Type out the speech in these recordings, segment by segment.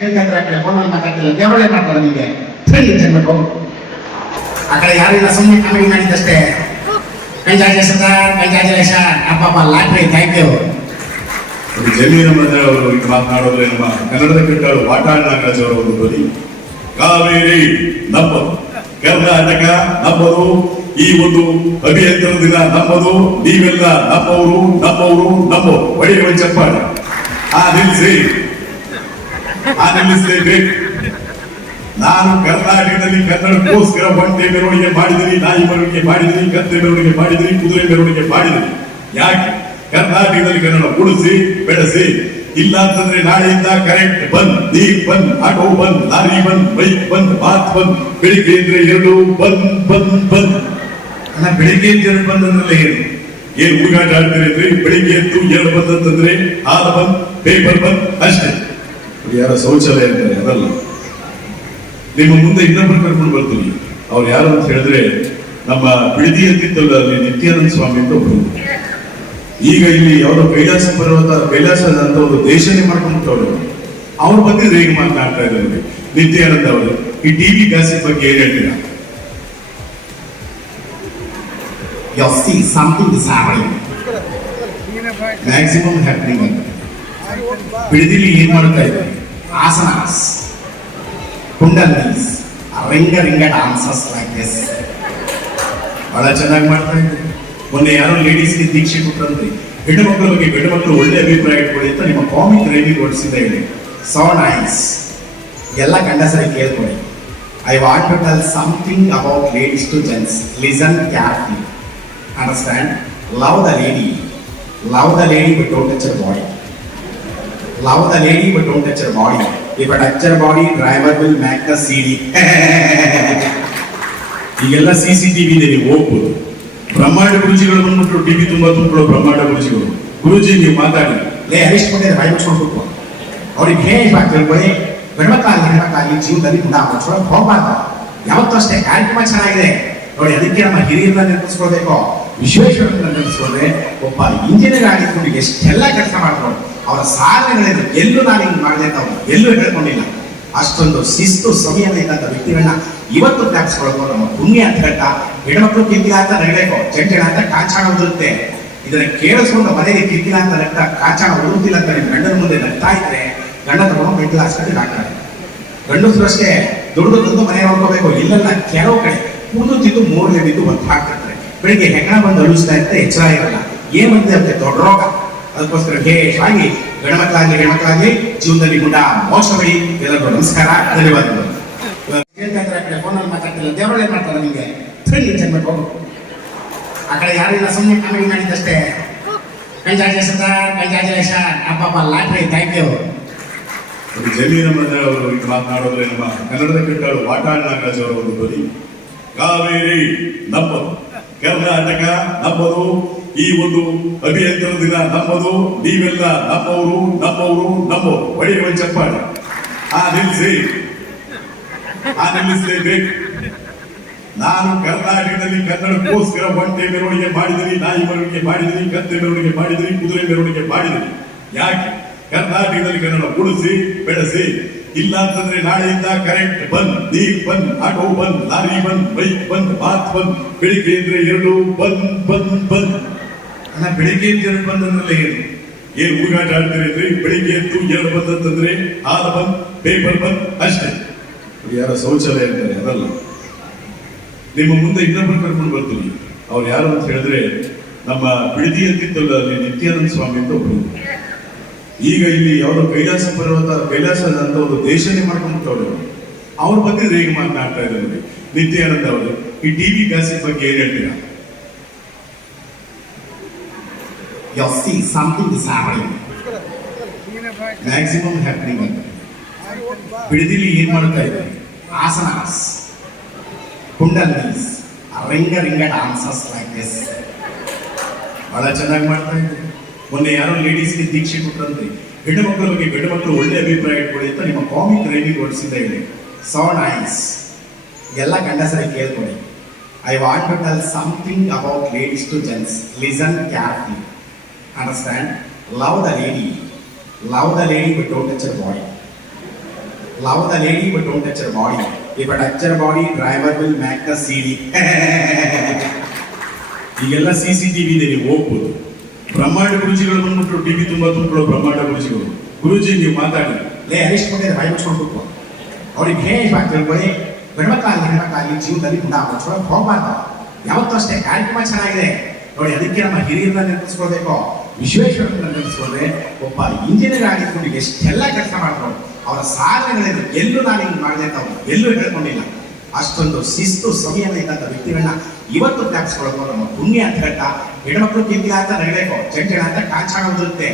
ಫೋನಲ್ಲಿ ಮಾತಾಡ್ತಿಲ್ಲ ದೇವರೇ ಮಾಡ್ತಾರೆ ನಿಮಗೆ ಸರಿ ಚೆನ್ನಬೇಕು ಆ ಕಡೆ ಯಾರಿಲ್ಲ ಸುಮ್ಮನೆ ಕಾಮಿಡಿ ಮಾಡಿದ್ದಷ್ಟೇ ಕಂಗ್ರಾಚುಲೇಷನ್ ಅಪ್ಪ lottery thank you. Zameer Ahmed ಅವರು ಮಾತನಾಡೋದ್ರೆ ನಮ್ಮ ಕನ್ನಡದ ಕ್ರಿಕೆಟರ್ ವಾಟಾಳ್ ನಾಗರಾಜ್ ಅವರ ಒಂದು ಧ್ವನಿ. ಕಾವೇರಿ ನಮ್ಮದು, ಕರ್ನಾಟಕ ನಮ್ಮದು, ಈ ಒಂದು ಅಭಿಯಂತರ ದಿನ ನಮ್ಮದು, ನೀವೆಲ್ಲ ನಮ್ಮವರು ನಮ್ಮವರು ನಮ್ಮವರು. ಹೊಡೆಯುವ ಚಪ್ಪಾಳೆ ನಿಲ್ಲಿಸಲೇಬೇಕು. ನಾನು ಕರ್ನಾಟಕದಲ್ಲಿ ಕನ್ನಡಕ್ಕೋಸ್ಕರ ಒಂಟೆ ಮೆರವಣಿಗೆ ಮಾಡಿದಿರಿ, ನಾಯಿ ಮೆರವಣಿಗೆ ಮಾಡಿದಿರಿ, ಕತ್ತೆ ಮೆರವಣಿಗೆ ಮಾಡಿದಿರಿ, ಕುದುರೆ ಮೆರವಣಿಗೆ ಮಾಡಿದಿರಿ. ಯಾಕೆ? ಕರ್ನಾಟಕದಲ್ಲಿ ಕನ್ನಡ ಉಳಿಸಿ ಬೆಳೆಸಿ. ಇಲ್ಲ ಅಂತಂದ್ರೆ ನಾಳೆಯಿಂದ ಕರೆಂಟ್ ಬಂದ್, ನೀರ್ ಬಂದ್, ಆಟೋ ಬಂದ್, ಲಾರಿ ಬಂದ್, ಬೈಕ್ ಬಂದ್, ಬಾತ್ ಬಂದ್. ಬೆಳಿಗ್ಗೆ ಅಂದ್ರೆ ಎರಡು ಬಂದ್ ಬಂದ್ ಬಂದ್. ಬೆಳಿಗ್ಗೆ ಎರಡು ಬಂದ್ ಅಂದ್ರೆ ಏನ್ ಹುಡುಗಾಟ ಆಡ್ತೀರಿ ಅಂದ್ರೆ ಬೆಳಿಗ್ಗೆ ಎದ್ದು ಎರಡು ಬಂದ್ ಅಂತಂದ್ರೆ ಹಾಲು ಬಂದ್, ಪೇಪರ್ ಬಂದ್ ಅಷ್ಟೇ. ಯಾರ ಶೌಚಾಲಯ ಅಂತಾರೆ ಅದಲ್ಲ. ನಿಮ್ಮ ಮುಂದೆ ಇನ್ನೊಬ್ಬರು ಕರ್ಕೊಂಡು ಬರ್ತೀವಿ. ಅವ್ರು ಯಾರು ಅಂತ ಹೇಳಿದ್ರೆ ನಮ್ಮ ಬಿಡದಿ ಅಂತಿತ್ತಲ್ಲ, ಅಲ್ಲಿ ನಿತ್ಯಾನಂದ ಸ್ವಾಮಿ ಅಂತ ಒಬ್ಬರು. ಈಗ ಇಲ್ಲಿ ಯಾವುದೋ ಕೈಲಾಸ ಅಂತ ಒಂದು ದೇಶನೇ ಮಾಡ್ಕೊಂಡ್ಬಿಟ್ಟವ್ರು. ಅವ್ರು ಬಂದಿದ್ರೆ ಹೇಗೆ ಮಾತನಾಡ್ತಾ ಇದ್ದಾರೆ ನಿತ್ಯಾನಂದ ಅವರು. ಈ ಟಿವಿ ಗಾಸಿಪ್ ಬಗ್ಗೆ ಏನ್ ಹೇಳ್ತೀರಾ? ಮ್ಯಾಕ್ಸಿಮಮ್ ಹ್ಯಾಪನಿಂಗ್ ಅಂತ ಬಿಡದಿಲಿ ಏನ್ ಮಾಡ್ತಾ ಇದ್ದಾರೆ? ಆಸನಾಸ್, ಕುಂಡಲೀಸ್, ರಿಂಗ ಡಾನ್ಸಸ್ ಲೈಕ್ ದಿಸ್ ಬಹಳ ಚೆನ್ನಾಗಿ ಮಾಡ್ತಾ ಇದ್ದಾರೆ. ಮೊನ್ನೆ ಯಾರೋ ಲೇಡೀಸ್ಗೆ ದೀಕ್ಷೆ ಕೊಟ್ಟರಂತೆ. ಹೆಣ್ಣು ಮಕ್ಕಳ ಬಗ್ಗೆ ಗಂಡು ಮಕ್ಕಳು ಒಳ್ಳೆ ಅಭಿಪ್ರಾಯ ಇಟ್ಕೊಳ್ಳಿ ಅಂತ ನಿಮ್ಮ ಕಾಮಿಕ್ ರೈಲಿಂಗ್ ಹೊಡಿಸಿದ್ದ ಹೇಳಿ. So nice. ಎಲ್ಲ ಗಂಡಸರಿಗೆ ಕೇಳ್ಕೊಳ್ಳಿ. I want to tell something about ladies to gents. Listen carefully. Understand? Love the lady. Love the lady but don't touch her body. Love the lady but don't touch her body. If I touch her body, driver will make the CD. ಈಗೆಲ್ಲ CCTV ಇದೆ, ನೀವು ಹೋಗ್ಬೋದು. ಬ್ರಹ್ಮಾಂಡ ಗುರುಜಿಗಳು ಬಂದ್ಬಿಟ್ರು, TV ತುಂಬಾ ತುಂಬಿದ್ರು ಬ್ರಹ್ಮಾಂಡ ಗುರುಜಿಗಳು. ಗುರುಜಿ ನೀವು ಮಾತಾಡಿ, ಲೇ ಅರಿಸ್ಟ್ ಮಾಡಿದ್ರೆ ಬಾಯಿ ಮುಚ್ಕೊಂಡು ಅವ್ರಿಗೆ ಹೇಳಿ ತಿಳ್ಕೊಳ್ಳಿ. ಹೆಣ್ಮಕ್ಕಾಗಿ ಜೀವನದಲ್ಲಿ ಗುಣ ಮುಚ್ಕೊಳಕ್ ಹೋಗ್ಬಾರ್ದು. ಯಾವತ್ತೂ ಅಷ್ಟೇ ಕಾರ್ಯಕ್ರಮ ಚೆನ್ನಾಗಿದೆ ನೋಡಿ. ಅದಕ್ಕೆ ನಮ್ಮ ಹಿರಿಯರನ್ನ ನೆನಪಿಸ್ಕೊಳ್ಬೇಕು. ವಿಶ್ವೇಶ್ವರನ್ನ ನೆನಪಿಸ್ಕೊಂಡ್ರೆ ಒಬ್ಬ ಇಂಜಿನಿಯರ್ ಆಗಿರ್ಕೊಂಡು ಎಷ್ಟೆಲ್ಲ ಕೆಲಸ ಮಾಡ್ಕೊಂಡು ಅವರ ಸಾಧನೆಗಳಿಂದ ಎಲ್ಲೂ ನಾನು ಹಿಂಗೆ ಮಾಡಿದೆ ಅಂತ ಅವ್ರು ಎಲ್ಲೂ ಹೇಳ್ಕೊಂಡಿಲ್ಲ. ಅಷ್ಟೊಂದು ಶಿಸ್ತು ಸಂಯಮದಿಂದ ವ್ಯಕ್ತಿಗಳನ್ನ ಇವತ್ತು ಜ್ಞಾಪಿಸ್ಕೊಳ್ಬೇಕು. ನಮ್ಮ ಪುಣ್ಯ ಅಂತ ಹೇಳ್ತ ಹೆಣ್ಮಕ್ಳು ಕಿಕ್ಕಿಲ ಅಂತ ನಡೀಬೇಕು, ಚೆಂಚಣ ಅಂತ ಕಾಂಚಾಣ ಉದುರುತ್ತೆ. ಇದನ್ನ ಕೇಳಿಸ್ಕೊಂಡು ಮನೆಗೆ ಕಿಕ್ಕಿಲ ಅಂತ ನಗ್ತಾ ಕಾಂಚಾಣ ಉದುರುತ್ತಿಲ್ಲ ಅಂತ ನಿಮ್ಮ ಗಂಡನ ಮುಂದೆ ನಗ್ತಾ ಇದ್ರೆ ಗಂಡ ತಗೊಂಡು ಮೆಂಟಲ್ ಹಾಸ್ಪಿಟಲ್ ಹಾಕ್ತಾರೆ. ಗಂಡಸರು ಅಷ್ಟೇ ದುಡ್ಡು ತಂದು ಮನೆ ನೋಡ್ಕೋಬೇಕು. ಇಲ್ಲೆಲ್ಲ ಕೆಲವು ಕಡೆ ಕೂದು ತಿಂದು ಮೂರನೇ ಬಿದ್ದು ಒತ್ತು ಹಾಕ್ತಿರ್ತಾರೆ. ಬೆಳಿಗ್ಗೆ ಹೆಗಣ ಬಂದು ಅಳಿಸ್ತಾ ಇರ್ತಾರೆ, ಎಚ್ಚರ ಇರಲ್ಲ. ಏನಂತೆ ಅದಕ್ಕೆ ದೊಡ್ಡ ರೋಗ. ಅದಕ್ಕೋಸ್ಕರ ವಿಶೇಷವಾಗಿ ಗಂಡ್ಮಕ್ಳಾಗ್ಲಿ ಹೆಣ್ಮಕ್ಳಾಗ್ಲಿ ಜೀವನದಲ್ಲಿ ಗುಣ ಮೋಕ್ಷ ಬಳಿ. ಎಲ್ಲರಿಗೂ ನಮಸ್ಕಾರ, ಧನ್ಯವಾದಗಳು. ಫೋನಲ್ಲಿ ಮಾತಾಡ್ತಿಲ್ಲ ದೇವರೇ ಮಾಡ್ತಾರೆ ನಿಮಗೆ ಸರಿ ಚೆನ್ನಬೇಕು. ಆ ಕಡೆ ಯಾರಿಲ್ಲ ಸುಮ್ಮನೆ ಕಾಮಿಡಿ ಮಾಡಿದ್ದಷ್ಟೇ. ಕಂಗ್ರಾಚುಲೇಷನ್ ಅಪ್ಪ lottery thank you. Zameer Ahmed ಅವರು ಮಾತನಾಡೋದ್ರೆ ನಮ್ಮ ಕನ್ನಡದ ಕ್ರಿಕೆಟರ್ ವಾಟಾಳ್ ನಾಗರಾಜ್ ಅವರ ಒಂದು ಧ್ವನಿ. ಕಾವೇರಿ ನಮ್ಮದು, ಕರ್ನಾಟಕ ನಮ್ಮದು, ಈ ಒಂದು ಅಭಿಯಂತರ ದಿನ ನಮ್ಮದು, ನೀವೆಲ್ಲ ನಮ್ಮವರು ನಮ್ಮವರು ನಮ್ಮವರು. ಹೊಡೆಯುವ ಚಪ್ಪಾಳೆ ನಿಲ್ಲಿಸಲೇಬೇಕು. ನಾನು ಕರ್ನಾಟಕದಲ್ಲಿ ಕನ್ನಡಕ್ಕೋಸ್ಕರ ಒಂಟೆ ಮೆರವಣಿಗೆ ಮಾಡಿದಿರಿ, ನಾಯಿ ಮೆರವಣಿಗೆ ಮಾಡಿದಿರಿ, ಕತ್ತೆ ಮೆರವಣಿಗೆ ಮಾಡಿದಿರಿ, ಕುದುರೆ ಮೆರವಣಿಗೆ ಮಾಡಿದಿರಿ. ಯಾಕೆ? ಕರ್ನಾಟಕದಲ್ಲಿ ಕನ್ನಡ ಉಳಿಸಿ ಬೆಳೆಸಿ. ಇಲ್ಲ ಅಂತಂದ್ರೆ ನಾಳೆಯಿಂದ ಕರೆಂಟ್ ಬಂದ್, ನೀರ್ ಬಂದ್, ಆಟೋ ಬಂದ್, ಲಾರಿ ಬಂದ್, ಬೈಕ್ ಬಂದ್, ಬಾತ್ ಬಂದ್. ಬೆಳಿಗ್ಗೆ ಅಂದ್ರೆ ಎರಡು ಬಂದ್ ಬಂದ್ ಬಂದ್. ಬೆಳಿಗ್ಗೆ ಎರಡು ಬಂದ್ ಅಂದ್ರೆ ಏನ್ ಹುಡುಗಾಟ ಆಡ್ತೀರಿ ಅಂದ್ರೆ ಬೆಳಿಗ್ಗೆ ಎದ್ದು ಎರಡು ಬಂದ್ ಅಂತಂದ್ರೆ ಹಾಲು ಬಂದ್, ಪೇಪರ್ ಬಂದ್ ಅಷ್ಟೇ. ಯಾರ ಶೌಚಾಲಯ ಅಂತಾರೆ ಅದಲ್ಲ. ನಿಮ್ಮ ಮುಂದೆ ಇನ್ನೊಬ್ಬರು ಕರ್ಕೊಂಡು ಬರ್ತೀವಿ. ಅವ್ರು ಯಾರು ಅಂತ ಹೇಳಿದ್ರೆ ನಮ್ಮ ಬಿಡದಿ ಅಂತಿತ್ತಲ್ಲ, ಅಲ್ಲಿ ನಿತ್ಯಾನಂದ ಸ್ವಾಮಿ ಅಂತ ಒಬ್ಬರು. ಈಗ ಇಲ್ಲಿ ಯಾವುದೋ ಕೈಲಾಸ ಅಂತ ಒಂದು ದೇಶನೇ ಮಾಡ್ಕೊಂಡ್ಬಿಟ್ಟವ್ರು. ಅವ್ರು ಬಂದಿದ್ರೆ ಹೇಗೆ ಮಾತನಾಡ್ತಾ ಇದ್ದಾರೆ ನಿತ್ಯಾನಂದ ಅವರು. ಈ ಟಿವಿ ಗಾಸಿಪ್ ಬಗ್ಗೆ ಏನ್ ಹೇಳ್ತೀರಾ? ಮ್ಯಾಕ್ಸಿಮಮ್ ಹ್ಯಾಪನಿಂಗ್ ಅಂತ ಬಿಡದಿಲಿ ಏನ್ ಮಾಡ್ತಾ ಇದ್ದಾರೆ? ಆಸನಾಸ್, ಕುಂಡಲೀಸ್, ರಿಂಗ ಡಾನ್ಸಸ್ ಲೈಕ್ ದಿಸ್ ಬಹಳ ಚೆನ್ನಾಗಿ ಮಾಡ್ತಾ ಇದ್ದಾರೆ. ಮೊನ್ನೆ ಯಾರೋ ಲೇಡೀಸ್ಗೆ ದೀಕ್ಷೆ ಕೊಟ್ಟರಂತೆ. ಹೆಣ್ಣು ಮಕ್ಕಳ ಬಗ್ಗೆ ಗಂಡು ಮಕ್ಕಳು ಒಳ್ಳೆ ಅಭಿಪ್ರಾಯ ಇಟ್ಕೊಳ್ಳಿ ಅಂತ ನಿಮ್ಮ ಕಾಮಿಕ್ ರೈಲಿಂಗ್ ಹೊಡಿಸಿದ್ದ ಹೇಳಿ. So nice. ಎಲ್ಲ ಗಂಡಸರಿಗೆ ಕೇಳ್ಕೊಳ್ಳಿ. I want to tell something about ladies to gents. Listen carefully. Understand? Love the lady. Love the lady but don't touch her body. Love the lady but don't touch her body if touch her body driver will make the CD. ಈಗೆಲ್ಲ CCTV ಇದೆ, ನೀವು ಹೋಗ್ಬೋದು. ಬ್ರಹ್ಮಾಂಡ ಗುರುಜಿಗಳು ಬಂದ್ಬಿಟ್ಟು TV ತುಂಬಾ ತುಂಬಿಕೊಳ್ಳೋ ಬ್ರಹ್ಮಾಂಡ ಗುರುಜಿಗಳು. ಗುರುಜಿ ನೀವು ಮಾತಾಡಿ, ಲೇ ಹರೀಶ್ ಮುಂದೆ ಬಾಯಿ ಮುಚ್ಕೊಂಡು ಕೂತ್ಕೊ. ಅವ್ರಿಗೆ ಹೇಳಿ ತಿಳ್ಕೊಳ್ಳಿ, ಗಂಡ್ಮಕ್ಳಾಗಲಿ ಜೀವನದಲ್ಲಿ ಗುಣ ಮುಚ್ಕೊಳಕ್ ಹೋಗ್ಬಾರ್ದು. ಯಾವತ್ತೂ ಅಷ್ಟೇ ಕಾರ್ಯಕ್ರಮ ಚೆನ್ನಾಗಿದೆ ನೋಡಿ. ಅದಕ್ಕೆ ನಮ್ಮ ಹಿರಿಯರನ್ನ ನೆನಪಿಸ್ಕೊಳ್ಬೇಕು, ವಿಶ್ವೇಶ್ವರನ್ನ ನೆನಪಿಸ್ಕೊಂಡ್ರೆ ಒಬ್ಬ ಇಂಜಿನಿಯರ್ ಆಗಿರ್ಕೊಂಡು ಎಷ್ಟೆಲ್ಲ ಕೆಲಸ ಮಾಡಿದ್ರು, ಅವರ ಸಾಧನೆಗಳಿಂದ ಎಲ್ಲೂ ನಾನು ಹಿಂಗೆ ಮಾಡಿದೆ ಅಂತ ಅವ್ರು ಎಲ್ಲೂ ಹೇಳ್ಕೊಂಡಿಲ್ಲ. ಅಷ್ಟೊಂದು ಶಿಸ್ತು ಸಂಯಮ ಇದ್ದಂಥ ವ್ಯಕ್ತಿಗಳನ್ನ ಇವತ್ತು ಜ್ಞಾಪಿಸ್ಕೊಳ್ಬೇಕು. ನಮ್ಮ ಪುಣ್ಯ ಅಂತ ಹೇಳ್ತಾ ಹೆಣ್ಮಕ್ಳು ಕಿರಿಕಿಲ ಅಂತ ನಡಬೇಕು, ಚಂಚಳ ಅಂತ ಕಾಂಚಾಣ ಉದುರುತ್ತೆ.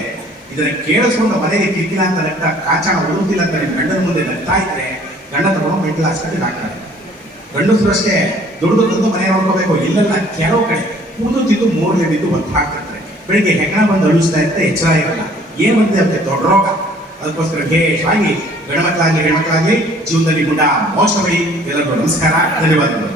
ಇದನ್ನ ಕೇಳಿಸ್ಕೊಂಡು ಮನೆಗೆ ಕಿರಿಕಿಲ ಅಂತ ನಗ್ತಾ ಕಾಂಚಾಣ ಉದುರುತ್ತಿಲ್ಲ ಅಂತ ನಿಮ್ಮ ಗಂಡನ ಮುಂದೆ ನಗ್ತಾ ಇದ್ರೆ ಗಂಡ ತಗೊಂಡು ಮೆಂಟಲ್ ಹಾಸ್ಪಿಟಲ್ ಹಾಕ್ತಾರೆ. ಗಂಡಸರು ಅಷ್ಟೇ ದುಡ್ದು ತಂದು ಮನೆ ನೋಡ್ಕೋಬೇಕು. ಇಲ್ಲೆಲ್ಲ ಕೆಲವು ಕಡೆ ಕೂದು ತಿಂದು ಮೂರನೇ ಬಿದ್ದು ಒತ್ತು ಹಾಕ್ತಿರ್ತಾರೆ. ಬೆಳಿಗ್ಗೆ ಹೆಗಣ ಬಂದು ಅಳಿಸ್ತಾ ಇರ್ತಾರೆ, ಎಚ್ಚರ ಇರಲ್ಲ. ಏನಂತೆ ಅದಕ್ಕೆ ದೊಡ್ಡ ರೋಗ. ಅದಕ್ಕೋಸ್ಕರ ವಿಶೇಷವಾಗಿ ಗಂಡ್ಮಕ್ಳಾಗ್ಲಿ ಹೆಣ್ಮಕ್ಳಾಗ್ಲಿ ಜೀವನದಲ್ಲಿ ಗುಣ ಮೋಕ್ಷ ಬಳಿ. ಎಲ್ಲರಿಗೂ ನಮಸ್ಕಾರ, ಧನ್ಯವಾದಗಳು.